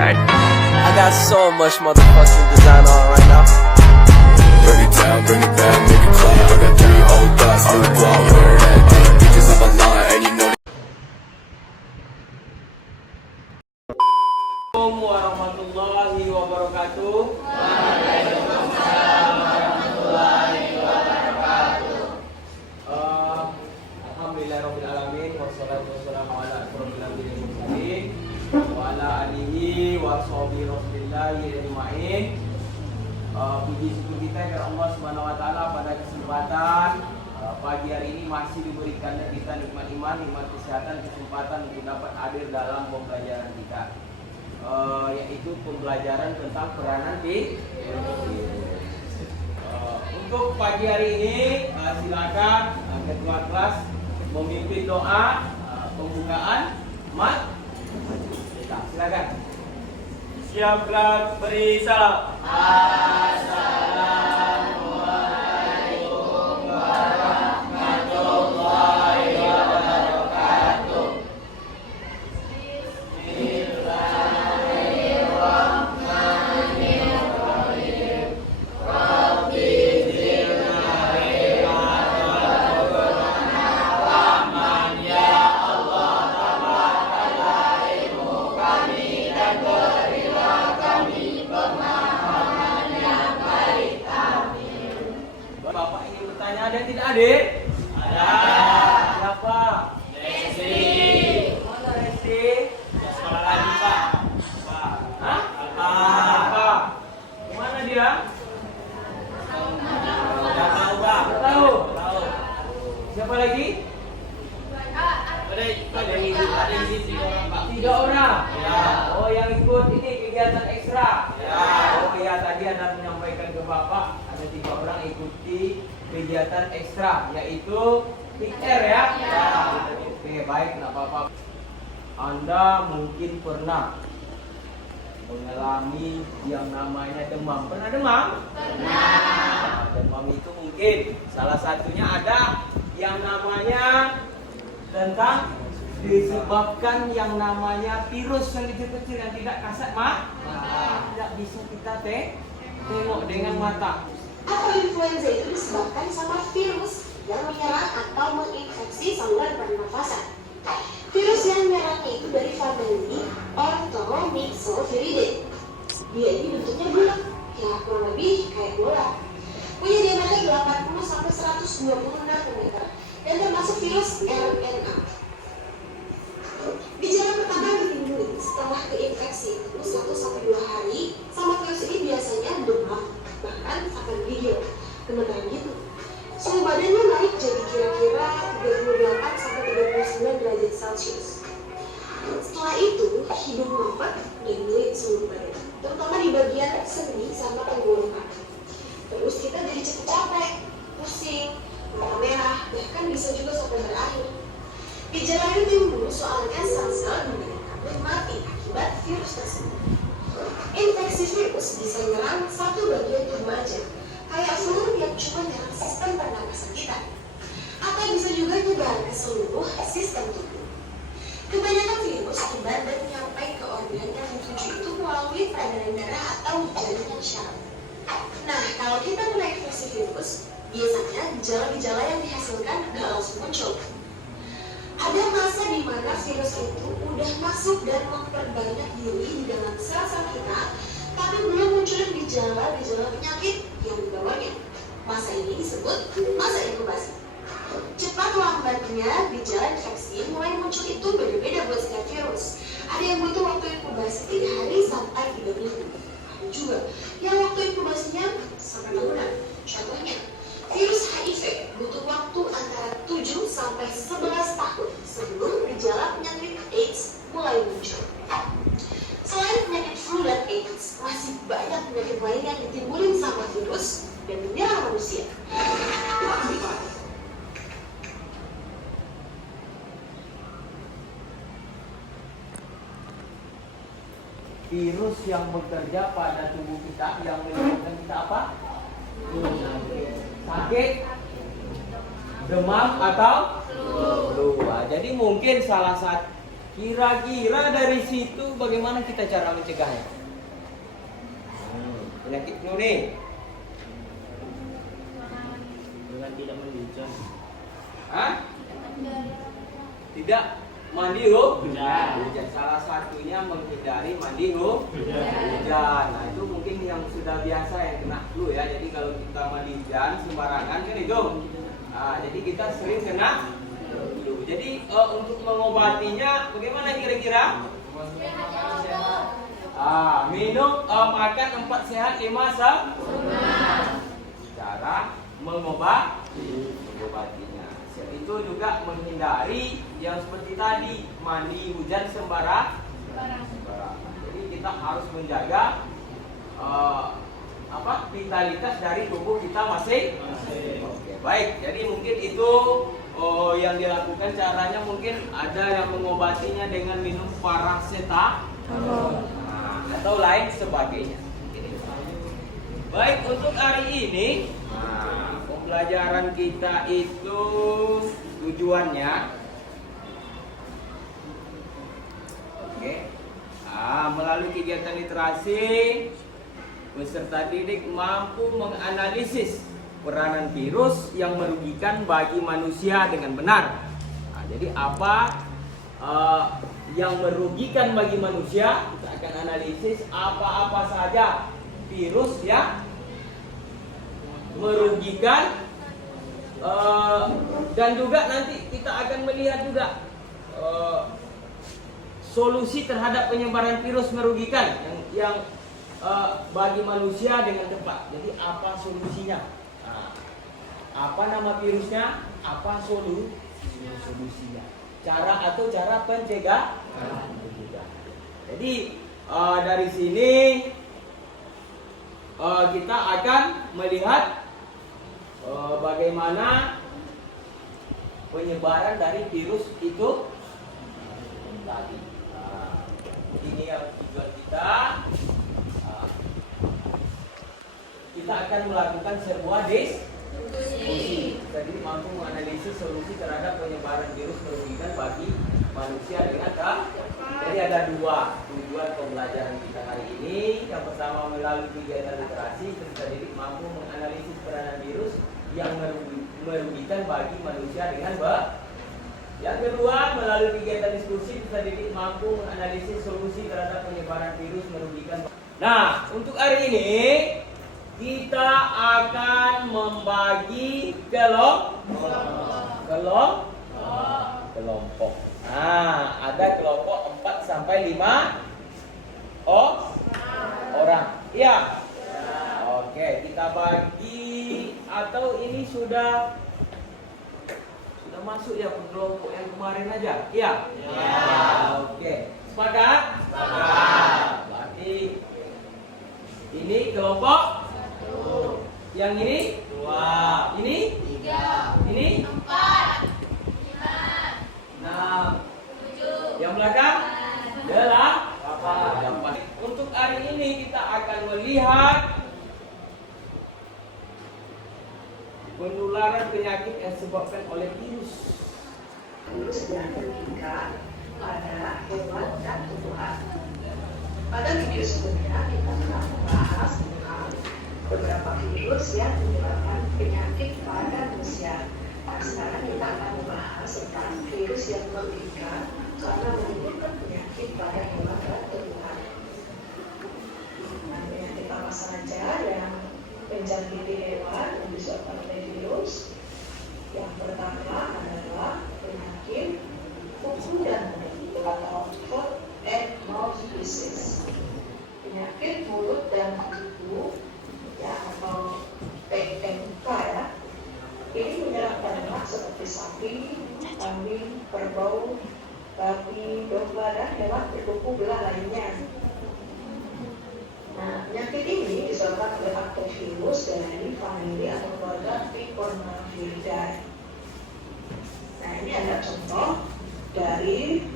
I got so much motherfucking design on right now. Bring it down, bring it back, make it clap. I got 3 old thoughts, new guap, wear that dick. Bitches on my line, and you know. Assalamualaikum warahmatullahi wabarakatuh. Alhamdulillahirrahmanirrahim. Wassalatu wassalamu ala asyrofil anbiya'i wal mursalin wa ala alihi wa sahbihi rasulillahi ajma'in. Puji syukur kita kepada Allah Subhanahu wa taala pada kesempatan pagi hari ini masih diberikannya kita nikmat iman, nikmat kesehatan, kesempatan untuk dapat hadir dalam pembelajaran kita. Yaitu pembelajaran tentang peranan di untuk pagi hari ini silakan ketua kelas memimpin doa pembukaan mat. Silakan. Siap gerak, beri salam. Assalamualaikum warahmatullahi wabarakatuh. Bismillahirrahmanirrahim. Rabbi zidna ilma rahman ya Allah, tambahkanlah ilmu kami dan berilah kami pemahaman yang baik. Amin. Bapak ingin bertanya, ada tidak adik? Ada. Siapa? Resti. Mana Resti? Sekolah lagi Pak. Hah? Apa? Kemana dia? Tidak tahu Pak. Tidak tahu. Siapa lagi? Ada isi 3 orang Pak. 3 orang? Ya. Oh, yang ikut ini kegiatan ekstra? Ya. Oh iya, tadi Anda menyampaikan ke Bapak ada 3 orang ikuti kegiatan ekstra, yaitu PR ya? Ya. Oke, baik, tidak apa-apa. Anda mungkin pernah mengalami yang namanya demam. Pernah demam? Pernah. Demam itu mungkin salah satunya ada yang namanya tentang disebabkan yang namanya virus yang kecil-kecil yang tidak kasat tidak bisa kita tengok dengan mata. Atau influenza itu disebabkan sama virus yang menyerang atau menginfeksi saluran pernafasan. Virus yang menyerangnya itu dari famili Orthomyxoviridae. Dia ini bentuknya bulat, ya kurang lebih kayak bola. Punya diameter 80 sampai 120 nanometer dan termasuk virus RNA. Gejala pertama yang ditimbulin setelah keinfeksi itu 1 sampai 2 hari sama virus ini biasanya demam, bahkan sampai menggigil, gemeteran gitu. Suhu badannya naik jadi kira-kira 38 sampai 39 derajat Celcius. Setelah itu hidung mampet dan nyeri seluruh badan, terutama di bagian sendi sama tenggorokan. Terus kita jadi cepet capek, pusing, mata merah, bahkan bisa juga sampai berair. Gejala ini timbul soalnya sel-sel di badan kamu mati akibat virus tersebut. Infeksi virus bisa menyerang satu bagian tubuh aja, kayak flu yang cuma menyerang sistem pernapasan kita, atau bisa juga nyebar ke seluruh sistem tubuh. Kebanyakan virus nyebar dan nyampe ke organ yang dituju itu melalui peredaran darah atau jaringan syaraf. Nah, kalau kita kena infeksi virus, biasanya gejala-gejala yang dihasilkan gak langsung muncul. Ada masa di mana virus itu udah masuk dan memperbanyak diri di dalam sel-sel kita, tapi belum muncul gejala-gejala penyakit yang dibawanya. Masa ini disebut masa inkubasi. Cepat lambatnya gejala infeksi mulai muncul itu beda-beda buat setiap virus. Ada yang butuh waktu inkubasi 3 hari sampai 3 minggu. Ada juga yang waktu inkubasinya sampai tahunan. Contohnya, virus HIV butuh waktu antara 7 sampai 11 tahun sebelum gejala penyakit AIDS mulai muncul. Selain penyakit flu dan AIDS, masih banyak penyakit lain yang ditimbulin sama virus dan menyerang manusia. Virus yang bekerja pada tubuh kita yang menyebabkan kita apa? Sakit, demam atau flu. Jadi mungkin salah satu Kira-kira dari situ bagaimana kita cara mencegahnya? Penyakit flu nih. Dengan tidak mandi hujan. Hah? Tidak mandi hujan. Salah satunya menghindari mandi hujan. Nah itu mungkin yang sudah biasa yang kena flu ya. Jadi kalau kita mandi hujan sembarangan kan itu. Nah, jadi kita sering kena flu. Jadi untuk mengobatinya bagaimana kira-kira? Minum makan 4 sehat 5 sempurna. Cara mengobatinya. Itu juga menghindari yang seperti tadi mandi hujan sembarangan. Jadi kita harus menjaga vitalitas dari tubuh kita masing. Oke, baik. Jadi mungkin itu yang dilakukan caranya mungkin ada yang mengobatinya dengan minum paracetamol atau lain sebagainya. Baik, untuk hari ini pembelajaran kita itu tujuannya melalui kegiatan literasi peserta didik mampu menganalisis peranan virus yang merugikan bagi manusia dengan benar. Nah, jadi apa yang merugikan bagi manusia? Kita akan analisis apa-apa saja virus yang merugikan, dan juga nanti kita akan melihat juga solusi terhadap penyebaran virus merugikan yang bagi manusia dengan cepat. Jadi apa solusinya? Apa nama virusnya? Apa solusinya? Cara pencegahan. Jadi dari sini kita akan melihat bagaimana penyebaran dari virus itu tadi. Ini yang tujuan kita. Kita akan melakukan sebuah diskusi. Jadi mampu menganalisis solusi terhadap penyebaran virus merugikan bagi manusia dengan Jadi ada 2 tujuan pembelajaran kita hari ini. Yang pertama melalui kegiatan literasi peserta didik mampu menganalisis peranan virus yang merugikan bagi manusia dengan Yang kedua melalui kegiatan diskusi peserta didik mampu menganalisis solusi terhadap penyebaran virus merugikan. Nah, untuk hari ini kita akan membagi kelompok. Nah, ada kelompok 4 sampai 5 orang. Iya. Oke, kita bagi atau ini sudah masuk ya ke kelompok yang kemarin aja. Iya. Oke. Sepakat? Berarti ini kelompok 1. Yang ini 2. Ini 3. Ini 4. 6. 7. Yang belakang 8. Untuk hari ini kita akan melihat penularan penyakit yang disebabkan oleh virus. Virus yang terjadi pada hewan dan tumbuhan. Pada video sebelumnya kita telah membahas tentang beberapa virus yang menyebabkan penyakit pada manusia. Nah, sekarang kita akan membahas tentang virus yang merugikan karena menimbulkan penyakit pada hewan dan tumbuhan. Nah, penyakit apa saja yang menjangkiti hewan yang disebabkan oleh virus? Yang pertama adalah penyakit kuku dan mulut atau foot and mouth disease. Penyakit mulut dan kuku ya, atau PMK ya. Ini menyerang ternak seperti sapi, kambing, kerbau, babi, domba dan hewan berkuku belah lainnya. Nah, penyakit ini disebabkan oleh virus dari famili atau keluarga Picornaviridae. Nah, ini ada contoh dari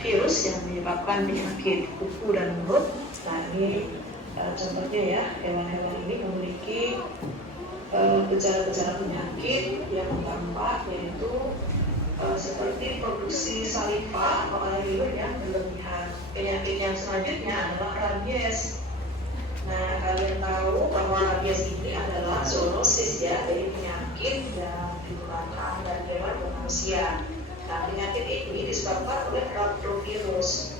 virus yang menyebabkan penyakit kuku dan mulut. Nah, ini contohnya ya, hewan-hewan ini memiliki gejala-gejala penyakit yang tampak, yaitu seperti produksi saliva atau air liur yang berlebihan. Penyakit yang selanjutnya adalah rabies. Nah, kalian tahu bahwa rabies ini adalah zoonosis ya, jadi penyakit yang ditularkan dari hewan ke manusia. Nah, penyakit ini disebabkan oleh retrovirus.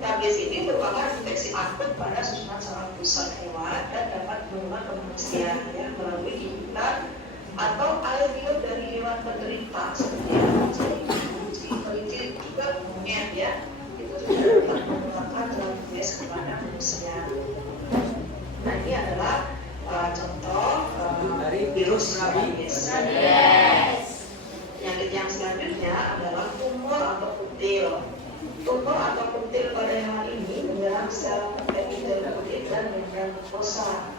Rabies ini merupakan infeksi akut pada susunan saraf pusat hewan dan dapat menular ke manusia ya, melalui gigitan atau air liur dari hewan penderita seperti anjing, kucing, kelinci, juga monyet ya. Itu juga dapat menularkan rabies kepada manusia. Nah, ini adalah contoh dari virus rabies. Penyakit yang selanjutnya adalah tumor atau kutil. Tumor atau kutil pada hewan ini menyerang sel epitel kulit dan membran mukosa.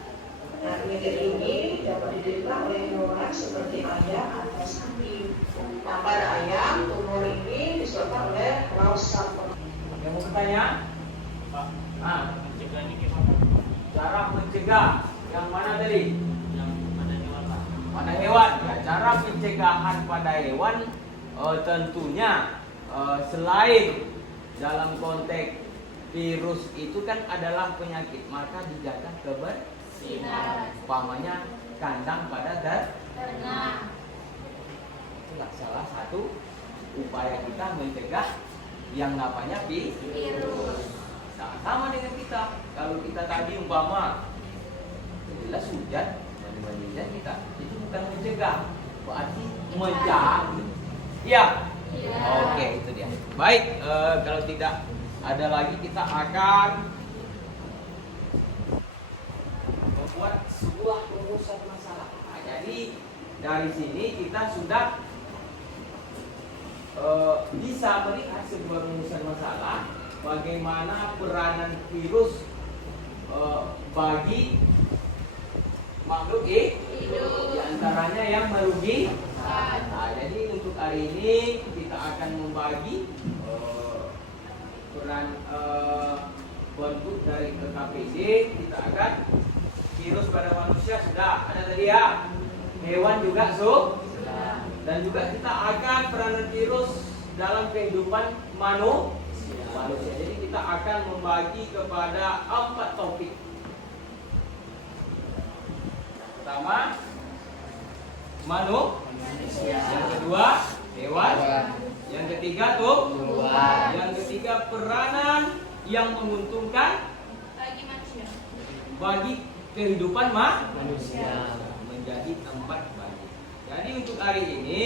Nah, penyakit ini dapat diderita oleh hewan seperti ayam atau sapi. Nah, pada ayam, tumor ini disebabkan oleh raus sampel. Yang mau bertanya? Pak, Nah, mencegah ini gimana? cara mencegah yang mana tadi? Yang pada hewan Pak. Pada hewan. Ya, cara pencegahan pada hewan tentunya selain dalam konteks virus itu kan adalah penyakit, maka dijaga kebersihan. Umpamanya kandang pada ternak. Itulah salah satu upaya kita mencegah yang namanya virus. Nah, sama dengan kita. Kalau kita tadi umpama jelas hujan, hujan kita itu bukan mencegah, berarti mencari. Iya. Oke, itu dia. Baik, kalau tidak ada lagi kita akan membuat sebuah rumusan masalah. Nah, jadi dari sini kita sudah bisa melihat sebuah rumusan masalah bagaimana peranan virus bagi makhluk hidup, di antaranya yang merugikan. Nah, jadi untuk hari ini kita akan membagi peran bentuk dari KPD. Kita akan virus pada manusia sudah ada tadi ya, hewan juga dan juga kita akan peranan virus dalam kehidupan manusia. Jadi kita akan membagi kepada 4 topik. Pertama, manusia. Yang kedua, hewan. Yang ketiga yang ketiga peranan yang menguntungkan bagi kehidupan manusia. Menjadi 4 bagi. Jadi untuk hari ini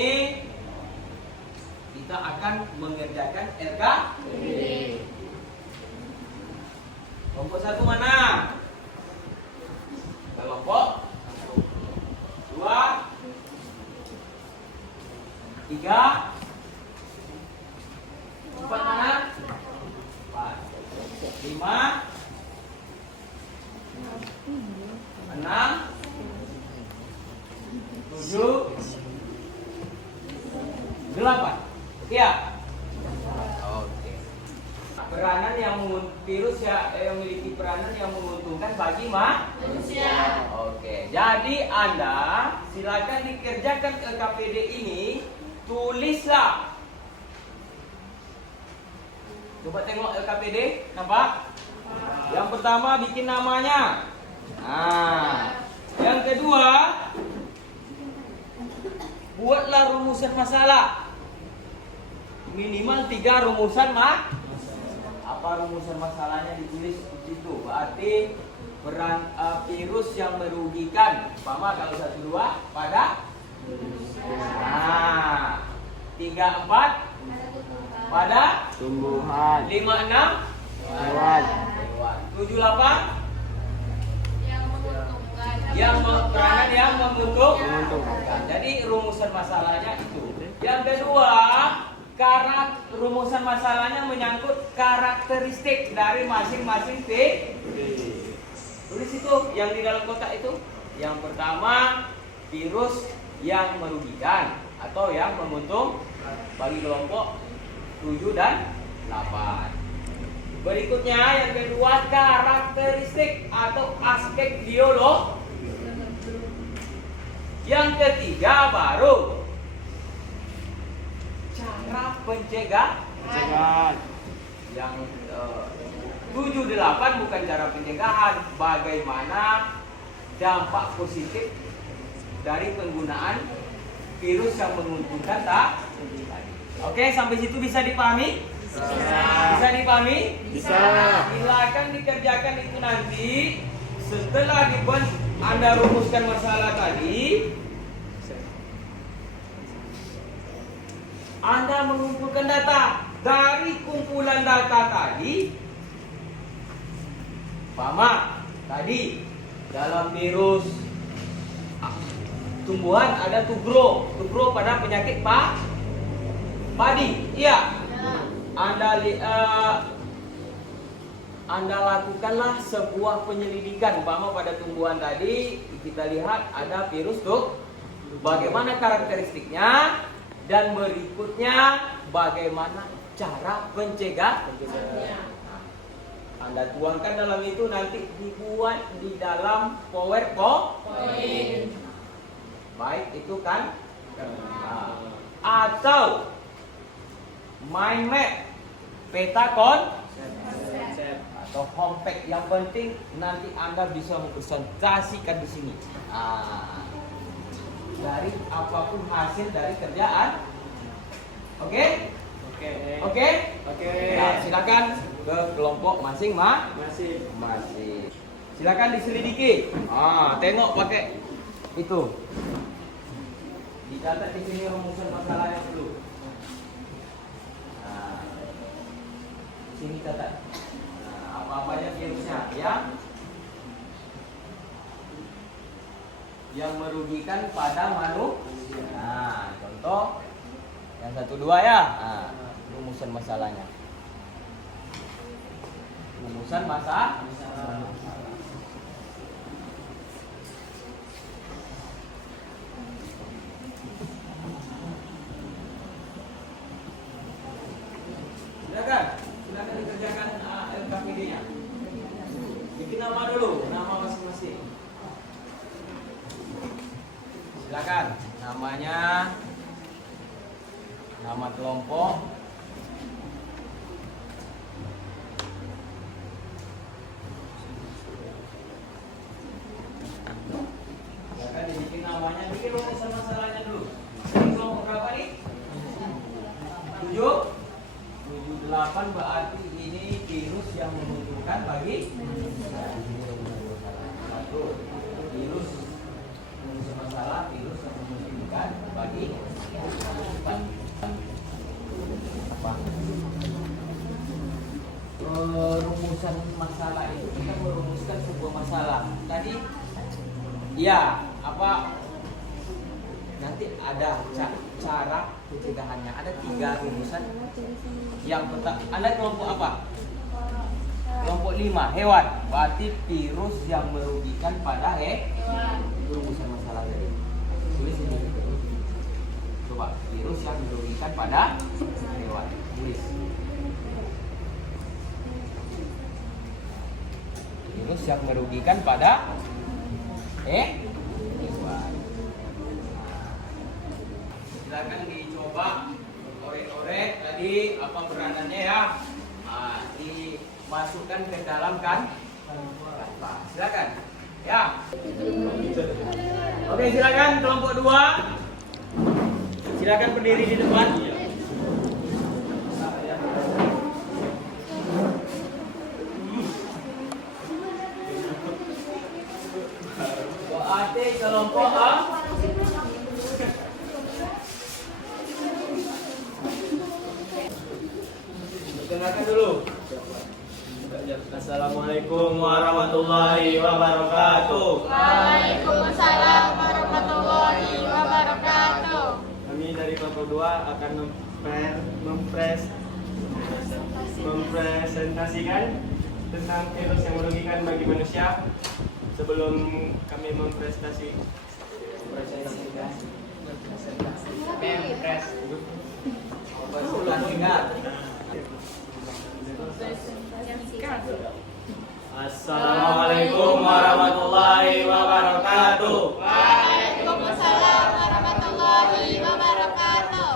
kita akan mengerjakan RKPD. Kelompok 1 mana? Kelompok 2, 3, 4 mana? 4, 5, 6, 7, 8. Ya. Oke. Peranan yang virus ya memiliki peranan yang menguntungkan bagi manusia. Oke. Jadi Anda silakan dikerjakan KPD ini, tulislah. Coba tengok LKPD, nampak? Yang pertama bikin namanya. Nah, yang kedua buatlah rumusan masalah. Minimal 3 rumusan apa rumusan masalahnya ditulis di situ. Berarti peran virus yang merugikan. Umpama kalau 1, 2 pada 3, 4 pada Tumbuhan. 5, 6 Hewan. 7, 8 peranan yang menguntungkan. Jadi rumusan masalahnya itu. Yang kedua, rumusan masalahnya menyangkut karakteristik dari masing-masing tulis itu yang di dalam kotak itu. Yang pertama, virus yang merugikan atau yang menguntungkan bagi kelompok 7 dan 8. Berikutnya yang kedua, karakteristik atau aspek biolog. Yang ketiga baru cara pencegahan. Yang 78 bukan cara pencegahan, bagaimana dampak positif dari penggunaan virus yang menguntungkan tak? Oke, sampai situ bisa dipahami? Bisa dipahami? Bisa. Silakan dikerjakan itu nanti setelah Anda rumuskan masalah tadi. Anda mengumpulkan data. Dari kumpulan data tadi, Pama, tadi dalam virus tumbuhan ada tugro pada penyakit padi. Iya. Anda lakukanlah sebuah penyelidikan umpama pada tumbuhan tadi kita lihat ada virus tuh. Bagaimana karakteristiknya dan berikutnya bagaimana cara pencegahannya. Anda tuangkan dalam itu nanti dibuat di dalam PowerPoint. Baik itu kan? Atau mind map, peta konsep atau compact. Yang penting nanti Anda bisa mempresentasikan di sini. Dari apapun hasil dari kerjaan. Oke? Oke. Nah, silakan ke kelompok masing-masing. Silakan diselidiki. Tengok pakai itu. Dicatat di sini rumusan masalahnya dulu. Sini catat. Apa-apanya virusnya ya. Yang merugikan pada manusia. Contoh yang 1, 2 ya. Rumusan masalahnya. Rumusan masalah. Silakan dikerjakan LKPD-nya. Bikin nama dulu, nama masing-masing. Silakan, namanya, nama kelompok, silakan dibikin namanya, bikin rumusan masalahnya dulu. Ini kelompok berapa nih? 7, 8 berarti ini virus yang menguntungkan bagi satu virus masalah virus yang menguntungkan bagi apa? Rumusan masalah itu kita merumuskan sebuah masalah. Tadi ya apa? Nanti ada cara pencegahannya. Ada 3 rumusan. Yang pertama, Anda kelompok apa? Kelompok 5, hewan. Berarti virus yang merugikan pada hewan. Itu rumusan masalah tadi. Tulis ini. Coba, virus yang merugikan pada hewan. Tulis. Virus yang merugikan pada hewan. Silakan dicoba orek-orek tadi apa beranannya ya. Dimasukkan ke dalam kan. Silakan. Ya. Oke, silakan kelompok 2. Silakan berdiri di depan. Berarti kelompok A. Dengarkan dulu. Assalamualaikum warahmatullahi wabarakatuh. Waalaikumsalam warahmatullahi wabarakatuh. Kami dari kelompok 2 akan mempresentasikan tentang virus yang merugikan bagi manusia. Sebelum kami mempresentasikan Assalamualaikum warahmatullahi wabarakatuh. Waalaikumsalam warahmatullahi wabarakatuh.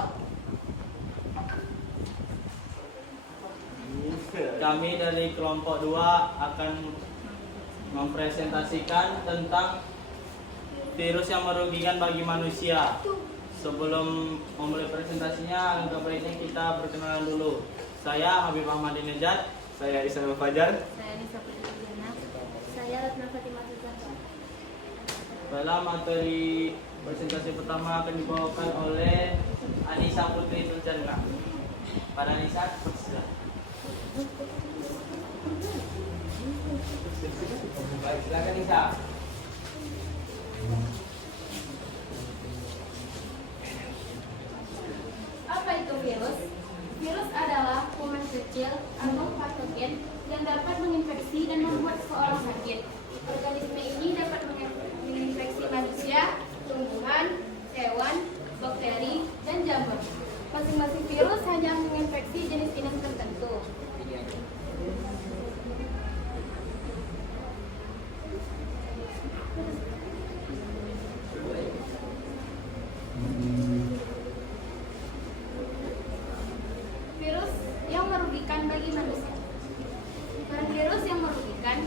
kami dari kelompok 2 akan mempresentasikan tentang virus yang merugikan bagi manusia. Sebelum memulai presentasinya, alangkah baiknya kita perkenalan dulu. Saya Habib Ahmadinejad. Saya Ihsanul Fajar. Saya Nisa Putri. Saya Ratna Fatimah Suzana. Dalam materi presentasi pertama akan dibawakan oleh Anissa Putri Tulchandra. Pada Anissa, silakan. Baik, silakan Nisa. Apa itu virus? Virus adalah kuman kecil atau patogen yang dapat menginfeksi dan membuat seseorang sakit. Organisme ini dapat menginfeksi manusia, tumbuhan, hewan, bakteri, dan jamur. Masing-masing virus hanya menginfeksi jenis inang tertentu. Virus yang merugikan bagi manusia. Bukan virus yang merugikan.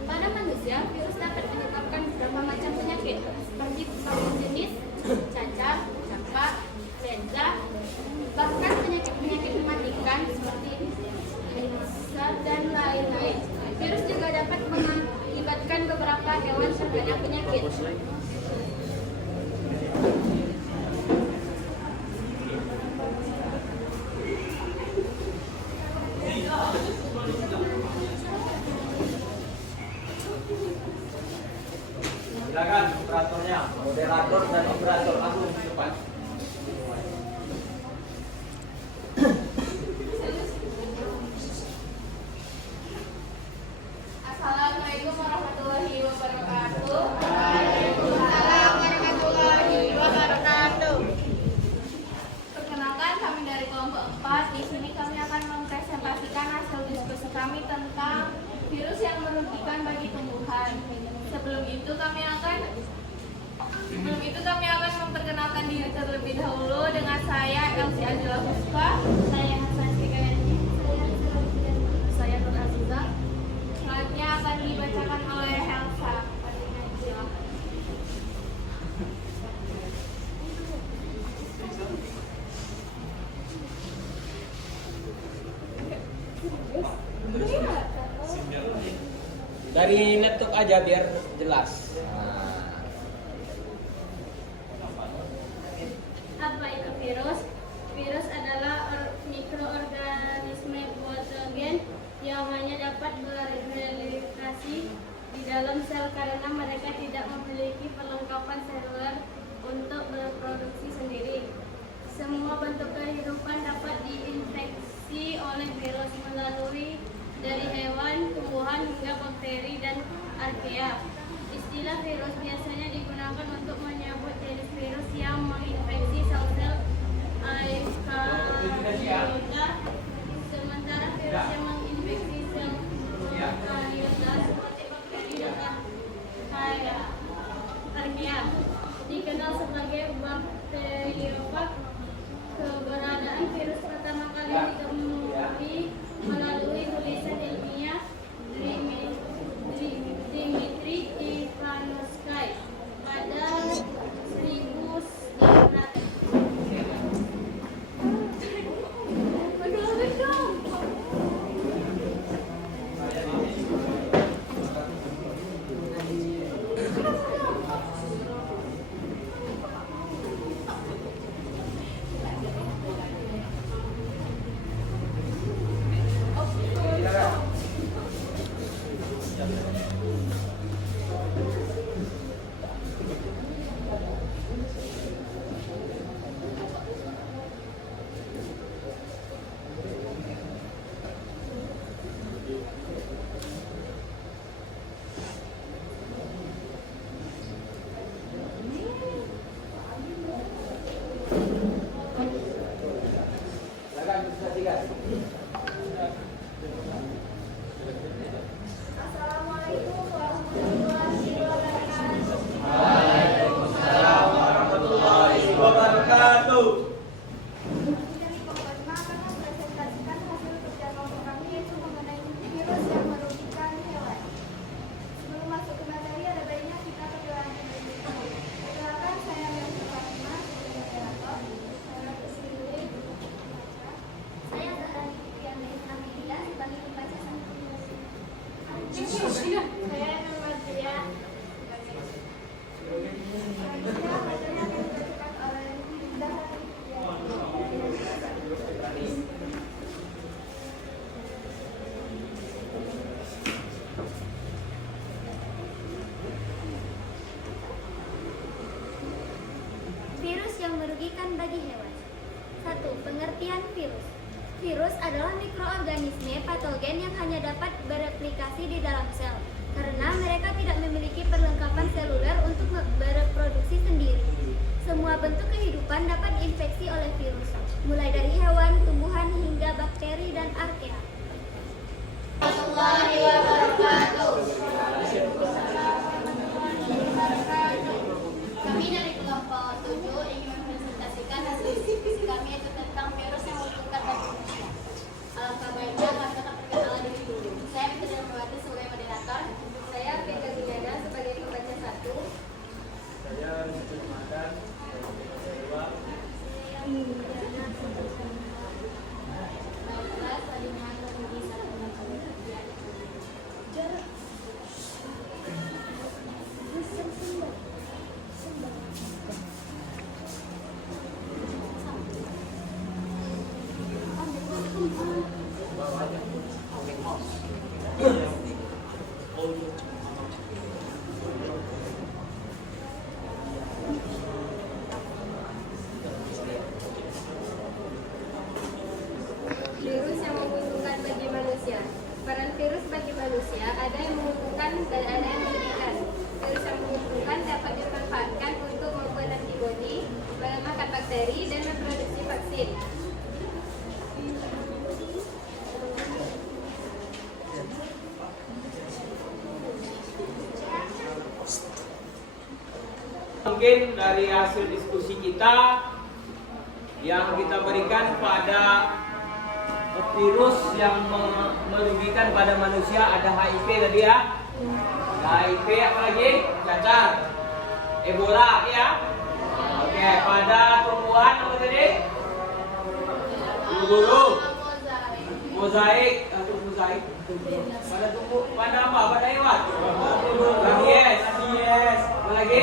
Pada manusia, virus dapat menyebabkan beberapa macam penyakit seperti berbagai jenis, cacar, campak, influenza, bahkan penyakit-penyakit mematikan seperti influenza dan lain-lain. Virus juga dapat mengakibatkan beberapa hewan terkena penyakit. Silakan operatornya, moderator dan operator langsung di depan. Assalamualaikum warahmatullahi wabarakatuh. Waalaikumsalam warahmatullahi wabarakatuh. Perkenalkan, kami dari kelompok 4. Di sini kami akan mempresentasikan hasil diskusi kami tentang virus yang merugikan bagi tumbuhan. Sebelum itu kami akan memperkenalkan diri terlebih dahulu dengan saya Elsie Azila Huspa, saya Hasan Fikayani, saya Nur Aziza. Selanjutnya akan dibacakan oleh Helsa. Silakan. Dari laptop aja biar jelas. Apa itu virus? Virus adalah mikroorganisme patogen yang hanya dapat bereplikasi di dalam sel karena mereka tidak memiliki perlengkapan seluler untuk berproduksi sendiri. Semua bentuk kehidupan dapat diinfeksi oleh virus melalui dari hewan, tumbuhan hingga bakteri dan archaea. Istilah virus biasanya digunakan untuk menyebut jenis virus yang menginfeksi sel-sel eukaryota, sementara virus yang menginfeksi sel prokaryota seperti bakteri dan archaea dikenal sebagai bakteriofag. Keberadaan virus pertama kali ditemui melalui tulisan ilmiah Dimitri Ivanovsky pada 1900. Saya Nurmatia. Virus yang merugikan bagi hewan. 1. Pengertian virus. Virus adalah mikroorganisme patogen yang hanya dapat bereplikasi di dalam sel, karena mereka tidak memiliki perlengkapan seluler untuk bereproduksi sendiri. Semua bentuk kehidupan dapat diinfeksi oleh virus, mulai dari hewan, tumbuhan, hingga bakteri dan archaea. Warahmatullahi wabarakatuh. Kami dari kelompok 7 ingin mempresentasikan hasil diskusi kami yaitu tentang virus yang menguntungkan bagi manusia. Alangkah baiknya kami akan perkenalan diri dulu. Saya Putri Rahmawati sebagai moderator. Saya Vega Juliana sebagai pembaca 1. Saya Rizky Ramadan dari kelas 2. Kelas Adina Nurmudi 1. Virus yang menguntungkan bagi manusia. Peran virus bagi manusia ada yang menguntungkan dan ada yang merugikan. Virus yang menguntungkan dapat dimanfaatkan untuk membuat antibodi, melemahkan bakteri, dan memproduksi vaksin. Mungkin dari hasil diskusi kita yang kita berikan pada virus yang merugikan pada manusia ada HIV tadi ya. HIV apa lagi? Cacar, Ebola ya. Oke, pada tumbuhan apa tadi? Guru, mozaik atau mozaik. Pada tumbuh, pada apa? Pada hewan. Rabies, apa lagi?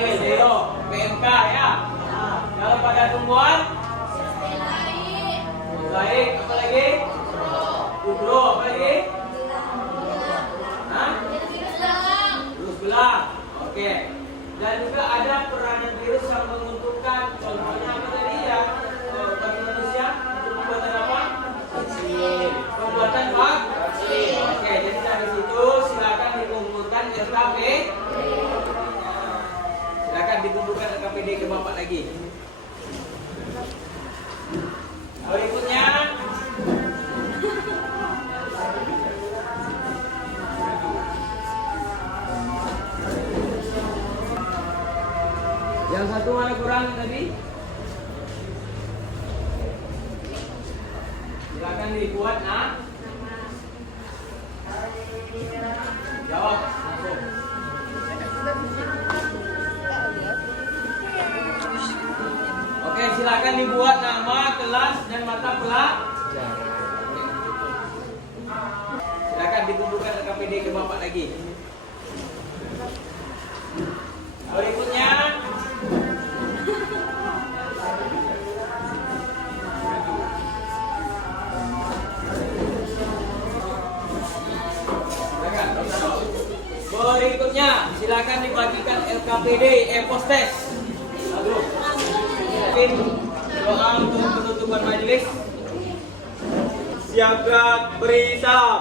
Zero, PMK ya. Kalau pada tumbuhan, mozaik apa lagi? Kubro apa lagi? Hah? Virus belang. Oke. Dan juga ada peranan virus yang menguntungkan. Contohnya apa tadi ya? Bagi manusia untuk pembuatan apa? Vaksin. Pembuatan vaksin. Oke, jadi dari situ silakan dikumpulkan SKP. Silakan dikumpulkan SKPD ke Bapak lagi. Berikutnya yang satu mana kurang tadi? Silakan dibuat jawab langsung. Oke, silakan dibuat nama, kelas dan mata pelajaran. Silakan dikumpulkan KPD ke Bapak lagi. Berikutnya silakan dibagikan LKPD e-post test. Mungkin doa untuk penutupan majelis. Siap gerak, beri salam.